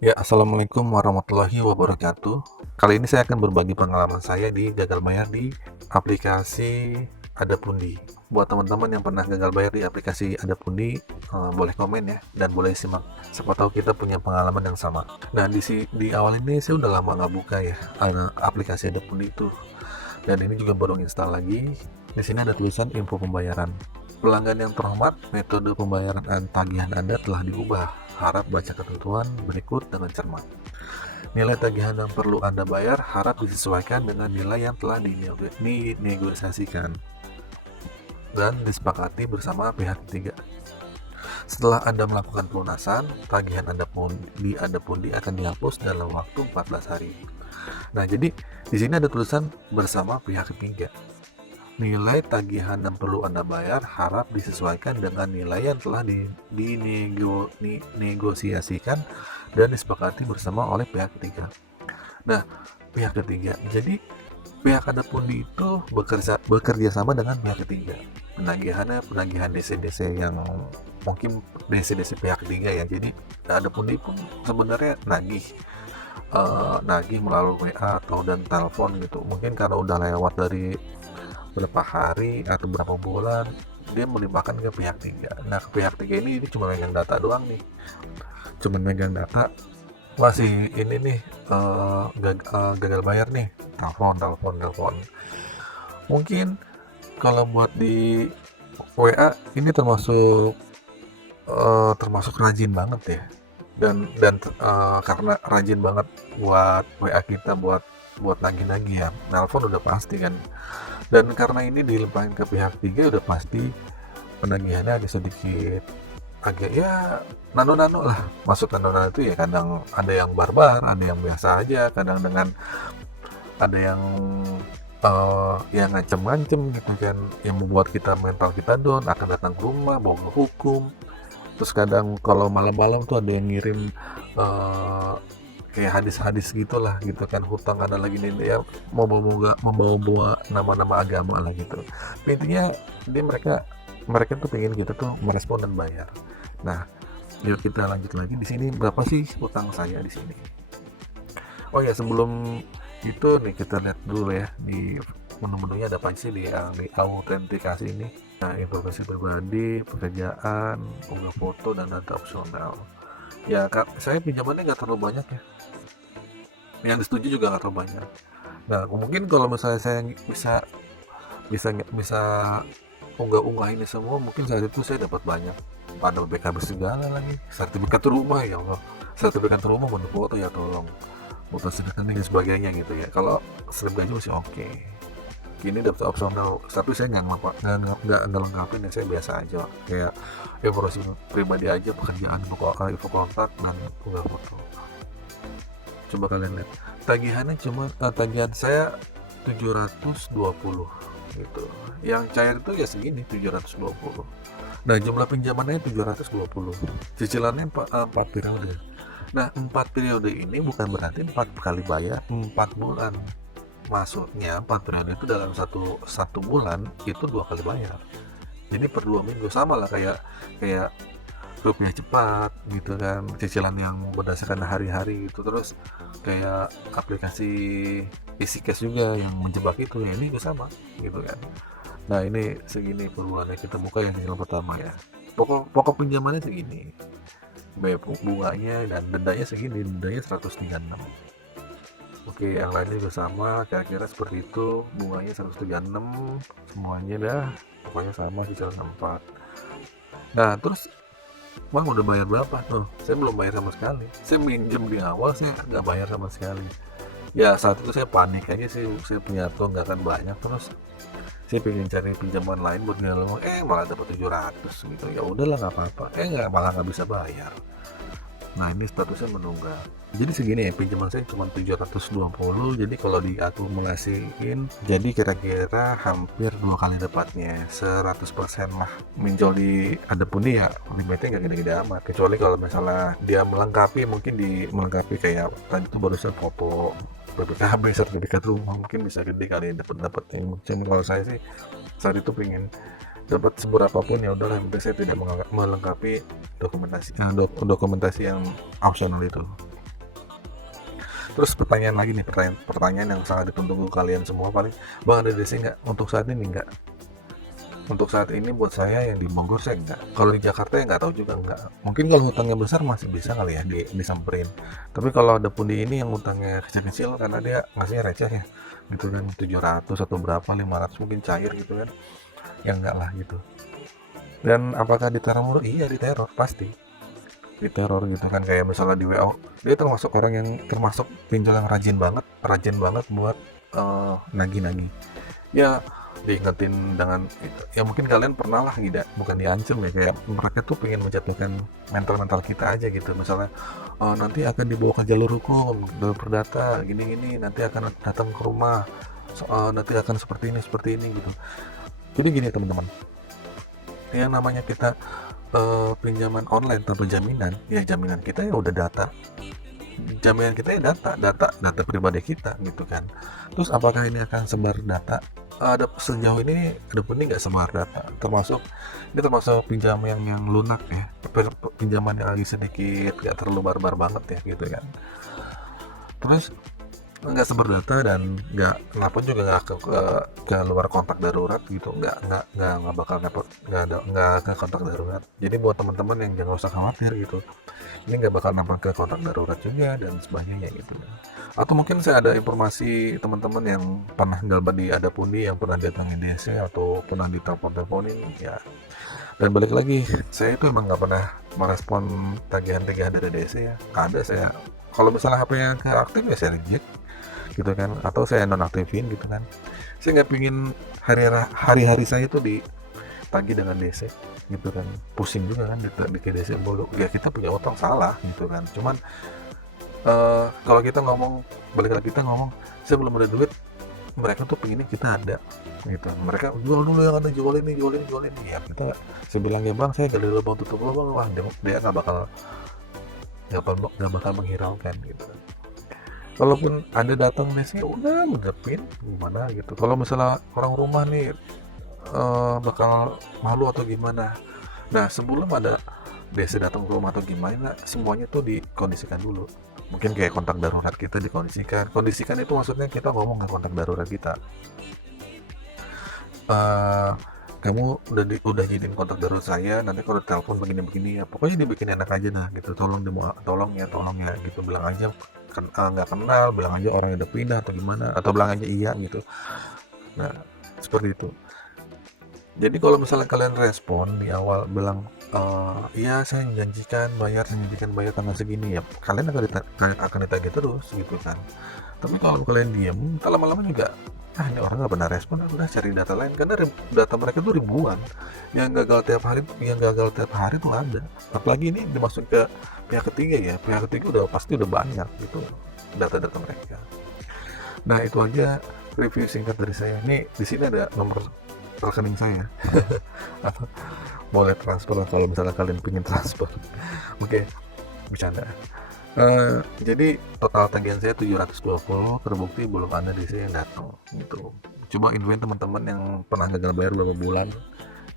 Ya, assalamualaikum warahmatullahi wabarakatuh. Kali ini saya akan berbagi pengalaman saya di gagal bayar di aplikasi Adapundi. Buat teman-teman yang pernah gagal bayar di aplikasi Adapundi, boleh komen ya, dan boleh simak. Siapa tahu kita punya pengalaman yang sama. Nah, di awal ini saya udah lama nggak buka ya aplikasi Adapundi itu, dan ini juga baru install lagi. Di sini ada tulisan info pembayaran. Pelanggan yang terhormat, metode pembayaran dan tagihan Anda telah diubah. Harap baca ketentuan berikut dengan cermat. Nilai tagihan yang perlu Anda bayar harap disesuaikan dengan nilai yang telah dinegosiasikan dan disepakati bersama pihak ketiga. Setelah Anda melakukan pelunasan, tagihan Anda pun akan dihapus dalam waktu 14 hari. Nah, jadi di sini ada tulisan bersama pihak ketiga. Nilai tagihan yang perlu Anda bayar harap disesuaikan dengan nilai yang telah dinegosiasikan dan disepakati bersama oleh pihak ketiga. Nah, pihak ketiga. Jadi, pihak Adapundi itu bekerja sama dengan pihak ketiga. Penagihan DC-DC yang mungkin DC-DC pihak ketiga ya. Jadi, Adapundi pun sebenarnya nagih melalui WA atau dan telepon gitu. Mungkin karena udah lewat dari berapa hari atau berapa bulan, dia melimpahkan ke pihak tiga. Nah, ke pihak tiga ini cuma megang data doang nih, cuma megang data. Masih ini nih, gagal bayar nih, telepon. Mungkin kalau buat di WA ini termasuk rajin banget ya, dan karena rajin banget buat WA kita, buat nagih-nagih ya, nelpon udah pasti kan. Dan karena ini dilimpahin ke pihak tiga, udah pasti penagihannya ada sedikit agak ya nano-nano lah. Maksud nano-nano itu ya kadang ada yang barbar, ada yang biasa aja, kadang dengan ada yang yang ngancem-ngancem gitu kan, yang membuat kita mental kita down, akan datang ke rumah bawa hukum. Terus kadang kalau malam-malam tuh ada yang ngirim kayak hadis-hadis gitulah gitu kan, hutang karena lagi nih ya, membawa nama-nama agama lah gitu. Intinya mereka tuh pengen kita tuh merespon dan bayar. Nah, yuk kita lanjut lagi. Di sini berapa sih hutang saya di sini? Oh ya, sebelum itu nih kita lihat dulu ya di menu-menunya ada apa sih di autentikasi ini. Nah, informasi pribadi, pekerjaan, unggah foto, dan data opsional. Ya, saya pinjamannya nggak terlalu banyak ya. Yang disetujui juga nggak terlalu banyak. Nah, mungkin kalau misalnya saya bisa unggah ini semua, mungkin saat itu saya dapat banyak. Ada BKB segala lagi, sertifikat rumah, ya Allah, sertifikat rumah, menu foto ya tolong, foto rekening dan sebagainya gitu ya. Kalau slip gaji masih oke. Ini daftar opsional, tapi saya nggak lengkapin ya, saya biasa aja kayak informasi pribadi aja, pekerjaan, info kontak, dan unggah foto. Coba kalian lihat, tagihan saya 720 gitu. Yang cair itu ya segini, 720. Nah, jumlah pinjamannya 720, cicilannya 4 periode. Nah, 4 periode ini bukan berarti 4 kali bayar 4 bulan. Maksudnya 4 periode itu dalam satu bulan itu 2 kali bayar. Jadi per 2 minggu, sama lah kayak rupiah cepat gitu kan, cicilan yang berdasarkan hari-hari gitu. Terus kayak aplikasi isi cash juga yang menjebak itu ya, ini juga sama gitu kan. Nah, ini segini per bulannya, kita buka yang cicilan pertama ya. Pokok pinjamannya segini, bayar bunganya dan dendanya segini, dendanya 136. Oke, yang lainnya juga sama, kira-kira seperti itu, bunganya 136, semuanya dah pokoknya sama, cicilan 4. Nah, terus Bang udah bayar berapa? Tuh, saya belum bayar sama sekali. Saya minjem di awal, saya nggak bayar sama sekali. Ya, saat itu saya panik aja sih, saya punya tunggakan banyak, terus saya pengen cari pinjaman lain buat ngelola, malah dapat 700 gitu. Ya udahlah, nggak apa-apa. Malah nggak bisa bayar. Nah, ini statusnya menunggak. Jadi segini ya, pinjaman saya cuma 720. Jadi kalau diakumulasiin, jadi kira-kira hampir 2 kali dapatnya, 100% lah. Minjol di Adapun ya, limitnya nggak gede-gede amat. Kecuali kalau misalnya dia melengkapi, mungkin melengkapi kayak tadi itu barusan foto BPKB, sertifikat rumah, mungkin bisa gede kali dapat. Cuma kalau saya sih saat itu pengen dapat seberapa pun, ya udahlah, yang penting saya tidak melengkapi dokumentasi yang opsional itu. Terus pertanyaan lagi nih, pertanyaan yang sangat ditunggu kalian semua paling, "Bang ada DC nggak?" Untuk saat ini nggak. Untuk saat ini buat saya yang di Bogor saya enggak. Kalau di Jakarta ya nggak tahu juga enggak. Mungkin kalau hutangnya besar masih bisa kali ya disamperin. Tapi kalau ada pundi ini yang hutangnya kecil-kecil karena dia ngasihnya receh ya, gitu kan 700 atau berapa 500 mungkin cair gitu kan. Ya enggak lah gitu. Dan apakah diteror mulu? Iya diteror pasti. Diteror gitu kan kayak misalnya di WA. Dia termasuk orang yang termasuk pinjol yang rajin banget buat nagih-nagih. Ya diingetin dengan itu ya mungkin kalian pernah lah tidak bukan diancam ya kayak mereka tuh pengen menjatuhkan mental kita aja gitu misalnya nanti akan dibawa ke jalur hukum jalur perdata gini nanti akan datang ke rumah nanti akan seperti ini gitu. Jadi gini teman-teman, yang namanya kita pinjaman online tanpa jaminan ya jaminan kita ya udah jaminan kita ya data pribadi kita gitu kan. Terus apakah ini akan sebar data? Ada sejauh ini ada pun nggak sebar data, termasuk pinjaman yang lunak ya, pinjaman yang lagi sedikit nggak terlalu barbar banget ya gitu kan. Terus nggak sebar data dan nggak pun juga nggak ke luar kontak darurat gitu, nggak bakal nggak ke kontak darurat. Jadi buat teman-teman yang jangan usah khawatir gitu, ini nggak bakal nampak ke kontak darurat juga dan sebagainya gitu. Atau mungkin saya ada informasi teman-teman yang pernah nggak di ada pundi yang pernah datangin DC atau pernah ditelepon-teleponin ya. Dan balik lagi, saya itu emang nggak pernah merespon tagihan-tagihan dari DC ya. Ada saya kalau misalnya HP yang aktif ya saya reject gitu kan, atau saya nonaktifin gitu kan. Saya nggak pingin hari-hari saya itu ditagih dengan DC gitu kan, pusing juga kan di DC mulu ya, kita punya utang salah gitu kan. Cuman kalau kita ngomong balik lagi kita ngomong saya belum ada duit, mereka tuh pengennya kita ada gitu, mereka jual dulu yang ada, jual ini ya kita saya bilang ya bang saya gali lubang tutup lubang, wah dia nggak bakal menghiraukan gitu. Kalaupun ada datang DC udah ngedepin gimana gitu. Kalau misalnya orang rumah nih bakal malu atau gimana, nah sebelum ada DC datang ke rumah atau gimana semuanya tuh dikondisikan dulu. Mungkin kayak kontak darurat kita kondisikan itu maksudnya kita ngomong ke kontak darurat kita, kamu udah jadiin kontak darurat saya, nanti kalau telepon begini ya pokoknya dibikin enak aja nah gitu, tolong ya gitu, bilang aja nggak kenal, bilang aja orang yang udah pindah atau gimana, atau bilang aja iya gitu. Nah seperti itu. Jadi kalau misalnya kalian respon di awal bilang iya saya janjikan bayar tanggal segini ya, kalian akan ditagih terus gitu kan. Tapi kalau kalian diem, lama-lama juga ini orang nggak pernah respon, udah cari data lain karena data mereka tuh ribuan, yang gagal tiap hari tuh ada. Apalagi ini dimasuk ke pihak ketiga ya, pihak ketiga pasti udah banyak gitu data-data mereka. Nah itu aja review singkat dari saya. Ini di sini ada nomor rekening saya atau boleh transfer kalau misalnya kalian pengen transfer. Oke, bercanda. Jadi total tagihan saya 720, terbukti belum ada di sini yang datang gitu. Coba infoin teman-teman yang pernah gagal bayar beberapa bulan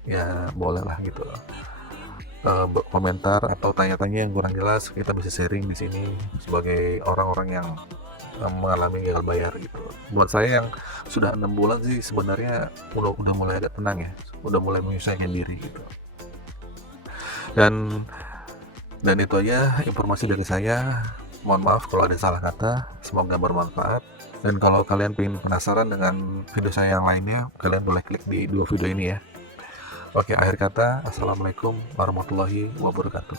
ya, boleh lah gitu. Komentar atau tanya-tanya yang kurang jelas kita bisa sharing di sini sebagai orang-orang yang mengalami gagal bayar gitu. Buat saya yang sudah 6 bulan sih sebenarnya udah mulai agak tenang ya, udah mulai menyesuaikan diri gitu. Dan itu aja informasi dari saya. Mohon maaf kalau ada salah kata, semoga bermanfaat. Dan kalau kalian penasaran dengan video saya yang lainnya, kalian boleh klik di 2 video ini ya. Oke, akhir kata, assalamualaikum warahmatullahi wabarakatuh.